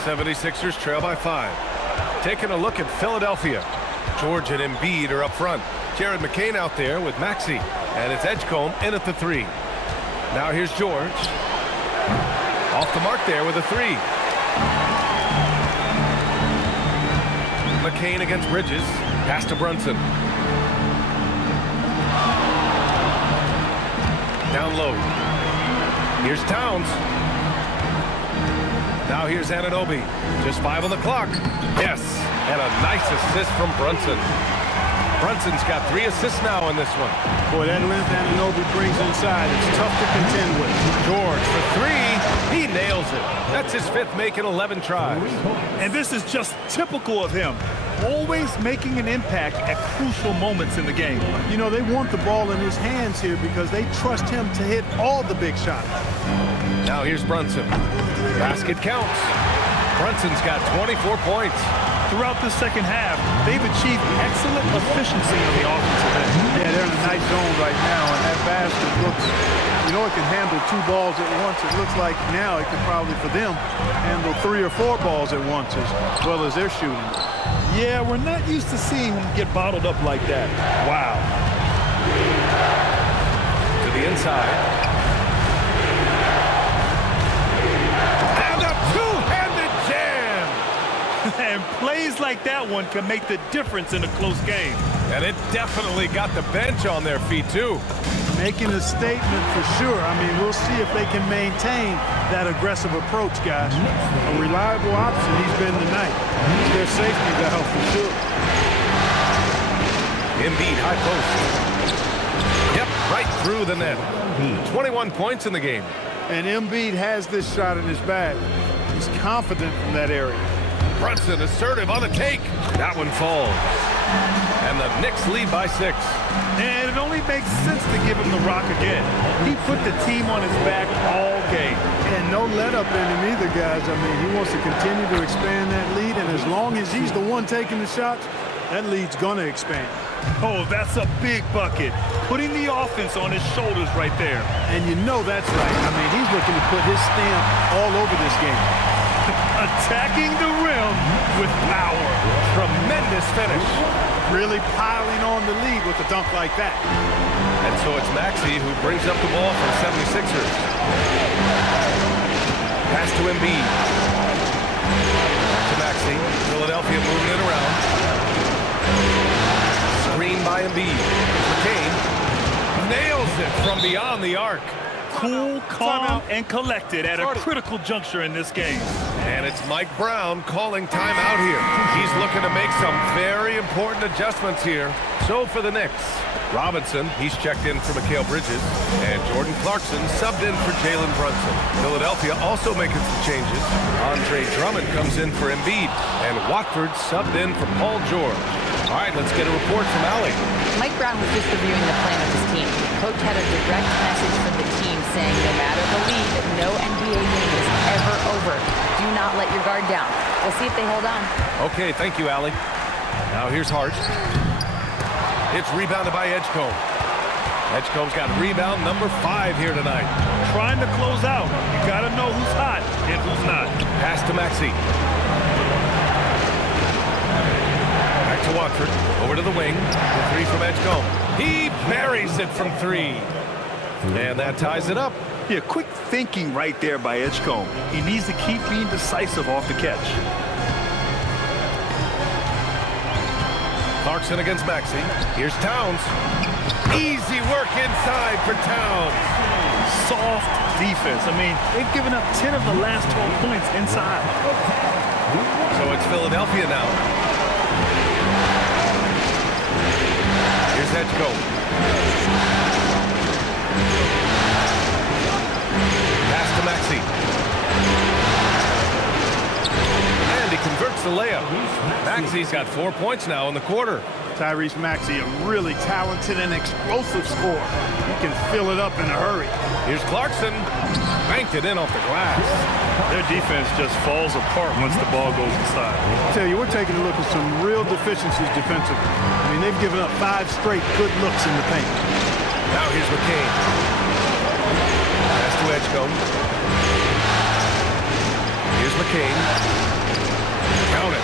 76ers trail by 5. Taking a look at Philadelphia. George and Embiid are up front. Jared McCain out there with Maxey. And it's Edgecombe in at the 3. Now here's George. Off the mark there with a 3. McCain against Bridges. Pass to Brunson. Down low. Here's Towns. Now here's Anunoby. Just 5 on the clock. Yes, and a nice assist from Brunson. Brunson's got 3 assists now in this one. Boy, that length Anunoby brings inside. It's tough to contend with. George for 3. He nails it. That's his 5th make in 11 tries. And this is just typical of him. Always making an impact at crucial moments in the game. You know, they want the ball in his hands here because they trust him to hit all the big shots. Now here's Brunson. Basket counts. Brunson's got 24 points. Throughout the second half, they've achieved excellent efficiency on the offensive end. Yeah, they're in a nice zone right now, and that basket looks, you know, it can handle 2 balls at once. It looks like now it can probably, for them, handle 3 or 4 balls at once as well as they're shooting. Yeah, we're not used to seeing him get bottled up like that. Wow. To the inside. And a two-handed jam! And plays like that one can make the difference in a close game. And it definitely got the bench on their feet, too. Making a statement for sure. I mean, we'll see if they can maintain that aggressive approach, guys. A reliable option he's been tonight. He's their safety valve for sure. Embiid, high post. Yep, right through the net. 21 points in the game. And Embiid has this shot in his bag. He's confident in that area. Brunson assertive on the take. That one falls. And the Knicks lead by 6. And it only makes sense to give him the rock again. He put the team on his back all game. And no let up in him either, guys. I mean, he wants to continue to expand that lead, and as long as he's the one taking the shots, that lead's gonna expand. Oh, that's a big bucket. Putting the offense on his shoulders right there. And you know that's right. I mean, he's looking to put his stamp all over this game. Attacking the rim with power. Tremendous finish. Really piling on the lead with a dunk like that. And so it's Maxey who brings up the ball for the 76ers. Pass to Embiid. To Maxey. Philadelphia moving it around. Screen by Embiid. McCain nails it from beyond the arc. Cool, calm, and collected at a critical juncture in this game. And it's Mike Brown calling timeout here. He's looking to make some very important adjustments here. So for the Knicks, Robinson, he's checked in for Mikal Bridges, and Jordan Clarkson subbed in for Jalen Brunson. Philadelphia also making some changes. Andre Drummond comes in for Embiid, and Watford subbed in for Paul George. All right, let's get a report from Allie. Mike Brown was just reviewing the plan of his team. The coach had a direct message from the team saying no matter the lead, no NBA game is ever over. Do not let your guard down. We'll see if they hold on. Okay, thank you, Allie. Now here's Hart. It's rebounded by Edgecombe. Edgecombe's got rebound number 5 here tonight. Trying to close out. You got to know who's hot and who's not. Pass to Maxey. Back to Watford. Over to the wing. The 3 from Edgecombe. He buries it from 3. And that ties it up. Yeah, quick thinking right there by Edgecombe. He needs to keep being decisive off the catch. Clarkson against Maxey. Here's Towns. Easy work inside for Towns. Soft defense. I mean, they've given up 10 of the last 12 points inside. So it's Philadelphia now. Here's Edgecombe. Pass to Maxey. And he converts the layup. Maxey's got 4 points now in the quarter. Tyrese Maxey, a really talented and explosive scorer. He can fill it up in a hurry. Here's Clarkson. Banked it in off the glass. Their defense just falls apart once the ball goes inside. I tell you, we're taking a look at some real deficiencies defensively. I mean, they've given up 5 straight good looks in the paint. Now here's McCain. Pass to Edgecombe. Here's McCain. Count it.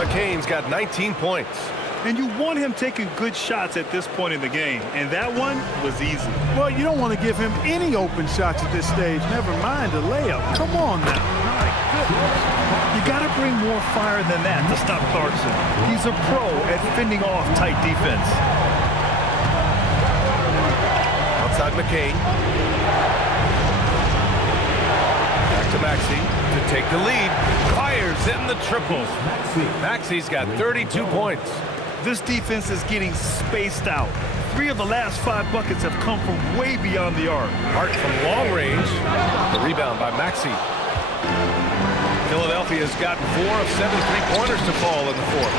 McCain's got 19 points. And you want him taking good shots at this point in the game, and that one was easy. Well, you don't want to give him any open shots at this stage, never mind a layup. Come on now. My goodness. You got to bring more fire than that to stop Clarkson. He's a pro at fending off tight defense. Outside McCain. Back to Maxey to take the lead. Fires in the triple. Maxey's got 32 points. This defense is getting spaced out. 3 of the last 5 buckets have come from way beyond the arc. Hart from long range. The rebound by Maxey. Philadelphia's gotten 4 of 7 three-pointers to fall in the fourth.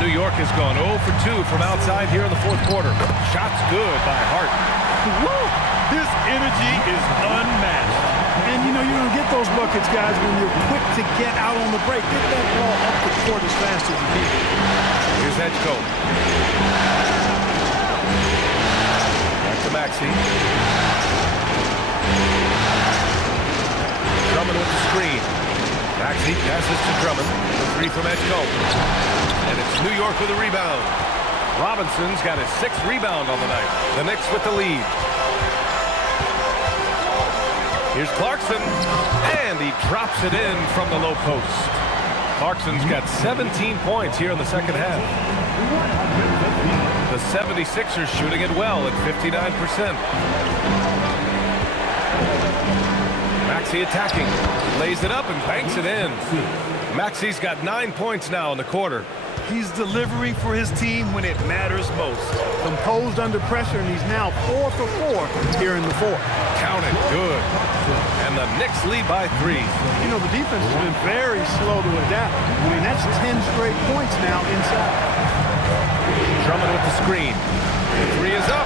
New York has gone 0 for 2 from outside here in the fourth quarter. Shots good by Hart. Woo! This energy is unmatched. And, you know, you're going to get those buckets, guys, when you're quick to get out on the break. Get that ball up the court as fast as you can. Here's Edgecombe. Back to Maxey. Drummond with the screen. Maxey passes to Drummond. The 3 from Edgecombe. And it's New York with a rebound. Robinson's got his 6th rebound on the night. The Knicks with the lead. Here's Clarkson, and he drops it in from the low post. Clarkson's got 17 points here in the second half. The 76ers shooting it well at 59%. Maxey attacking, lays it up and banks it in. Maxey's got 9 points now in the quarter. He's delivering for his team when it matters most. Composed under pressure, and he's now 4 for 4 here in the fourth. Count it, good. And the Knicks lead by 3. You know, the defense has been very slow to adapt. I mean, that's 10 straight points now inside. Drummond with the screen. The 3 is up.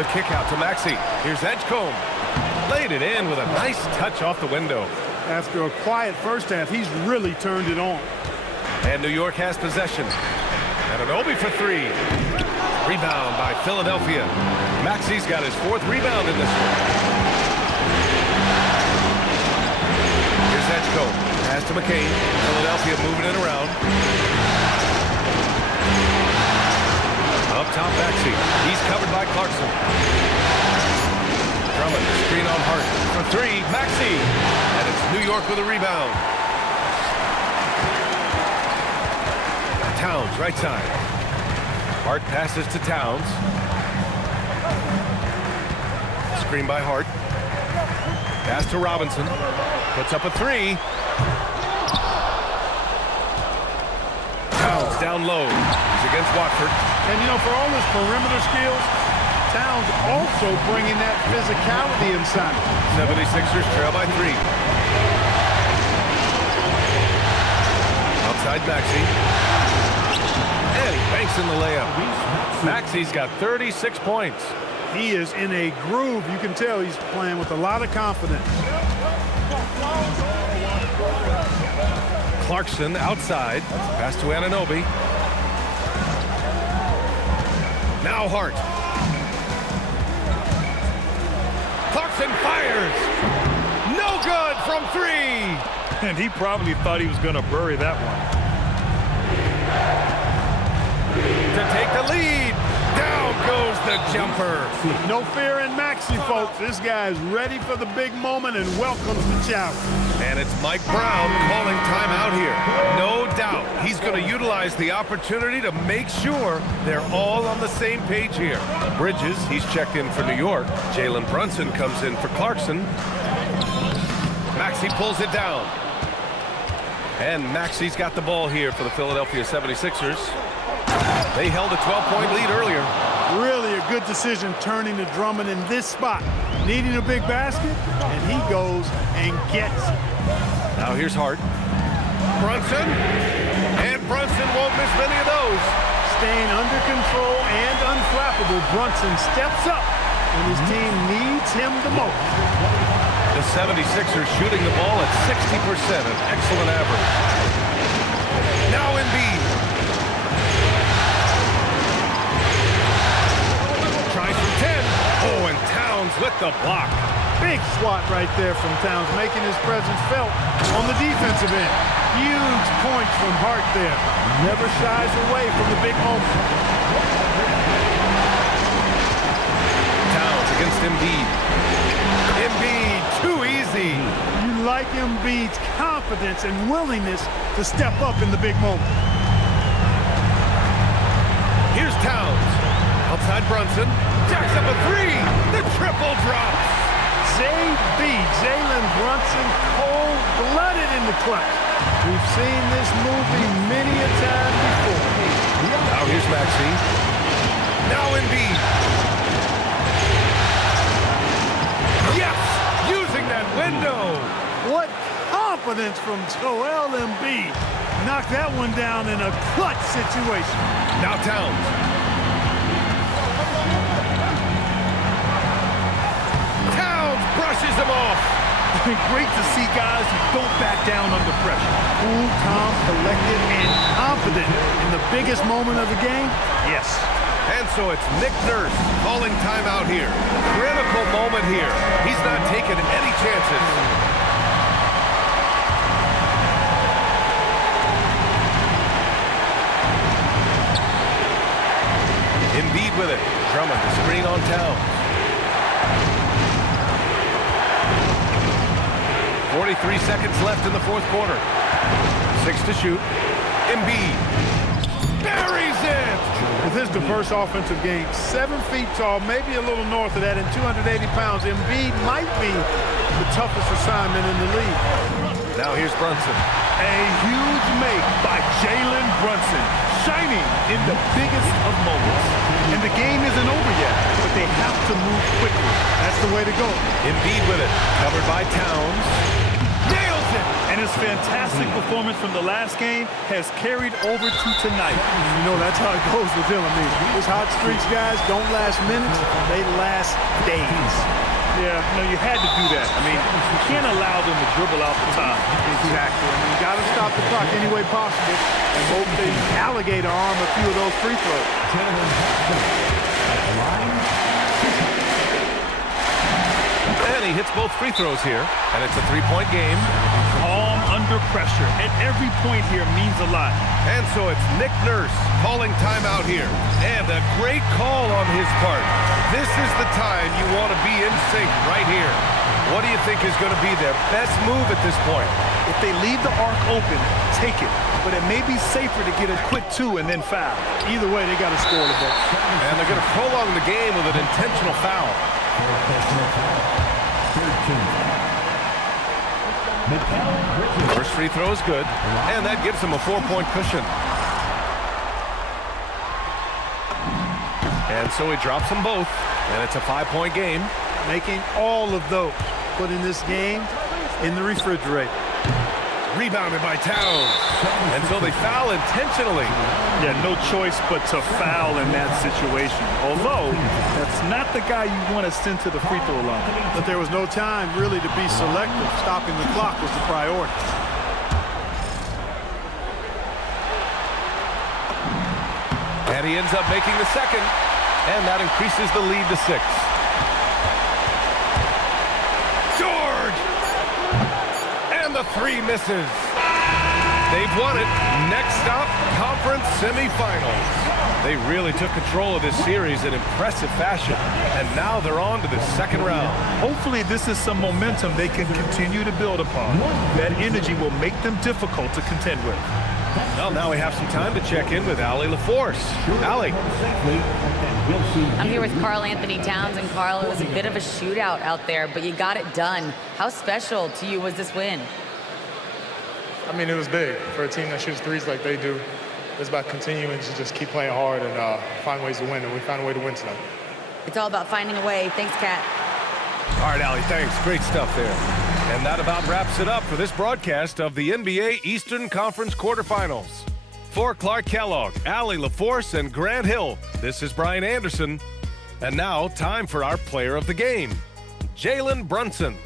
The kick out to Maxey. Here's Edgecombe. Laid it in with a nice touch off the window. After a quiet first half, he's really turned it on. And New York has possession. And Anunoby for 3. Rebound by Philadelphia. Maxey's got his 4th rebound in this one. Here's Edgecombe. Pass to McCain. Philadelphia moving it around. Up top, Maxey. He's covered by Clarkson. Drummond, screen on Hart. For 3, Maxey. And it's New York with a rebound. Towns, right side. Hart passes to Towns. Screen by Hart. Pass to Robinson. Puts up a 3. Towns down low. He's against Watford. And, you know, for all his perimeter skills, Towns also bringing that physicality inside. 76ers trail by 3. Outside Maxey. And he banks in the layup. Maxey's got 36 points. He is in a groove. You can tell he's playing with a lot of confidence. Clarkson outside. Pass to Anunoby. Now Hart. Clarkson fires. No good from 3. And he probably thought he was going to bury that one. To take the lead. Down goes the jumper. No fear in Maxey, folks. This guy is ready for the big moment and welcomes the challenge. And it's Mike Brown calling timeout here. No doubt he's going to utilize the opportunity to make sure they're all on the same page here. Bridges, he's checked in for New York. Jalen Brunson comes in for Clarkson. Maxey pulls it down. And Maxey's got the ball here for the Philadelphia 76ers. They held a 12-point lead earlier. Really a good decision turning to Drummond in this spot. Needing a big basket, and he goes and gets it. Now here's Hart. Brunson. And Brunson won't miss many of those. Staying under control and unflappable, Brunson steps up when his team needs him the most. The 76ers shooting the ball at 60%, an excellent average. Now Embiid. Tries from 10. Oh, and Towns with the block. Big swat right there from Towns, making his presence felt on the defensive end. Huge points from Hart there. Never shies away from the big moment. Towns against Embiid. Embiid, too easy. You like Embiid's confidence and willingness to step up in the big moment. Here's Towns. Outside Brunson. Jacks up a three. The triple drops. Jalen Brunson, cold-blooded in the clutch. We've seen this movie many a time before. Now here's Maxey. Now Embiid. Yes! Using that window. What confidence from Joel Embiid. Knocked that one down in a clutch situation. Now Towns. Brushes him off. Great to see guys who don't back down under pressure. Cool, calm, collected, and confident in the biggest moment of the game. Yes. And so it's Nick Nurse calling timeout here. Critical moment here. He's not taking any chances. Embiid with it. Drummond, the screen on Towns. 43 seconds left in the fourth quarter. 6 to shoot. Embiid buries it. With his diverse offensive game, 7 feet tall, maybe a little north of that, and 280 pounds, Embiid might be the toughest assignment in the league. Now here's Brunson. A huge make by Jalen Brunson, shining in the biggest of moments. And the game isn't over yet, but they have to move quickly. That's the way to go. Embiid with it, covered by Towns. Nails it! And his fantastic performance from the last game has carried over to tonight. You know, that's how it goes with him. I mean, his hot streaks, guys, don't last minutes. They last days. Yeah, no, you had to do that. I mean, you can't allow them to dribble out the time. Exactly. I mean, you got to stop the clock any way possible and hope they alligator arm a few of those free throws. And he hits both free throws here, and it's a three-point game. Calm under pressure, and every point here means a lot. And so it's Nick Nurse calling timeout here, and a great call on his part. This is the time you want to be in sync right here. What do you think is going to be their best move at this point? If they leave the arc open, take it. But it may be safer to get a quick 2 and then foul. Either way, they got to score the ball. And they're going to prolong the game with an intentional foul. First free throw is good, and that gives him a 4-point cushion. And so he drops them both, and it's a 5-point game. Making all of those, putting this game in the refrigerator. Rebounded by Towns. And so they foul intentionally. Yeah, no choice but to foul in that situation. Although, that's not the guy you want to send to the free throw line. But there was no time really to be selective. Stopping the clock was the priority. And he ends up making the second. And that increases the lead to 6. George! And the 3 misses. They've won it. Next stop, conference semifinals. They really took control of this series in impressive fashion, and now they're on to the second round. Hopefully this is some momentum they can continue to build upon. That energy will make them difficult to contend with. Well, now we have some time to check in with Allie LaForce. Allie. I'm here with Karl Anthony Towns, and Karl, it was a bit of a shootout out there, but you got it done. How special to you was this win? I mean, it was big for a team that shoots threes like they do. It's about continuing to just keep playing hard and find ways to win, and we found a way to win tonight. It's all about finding a way. Thanks, Kat. All right, Allie, thanks. Great stuff there. And that about wraps it up for this broadcast of the NBA Eastern Conference quarterfinals. For Clark Kellogg, Allie LaForce, and Grant Hill, this is Brian Anderson. And now, time for our player of the game, Jalen Brunson.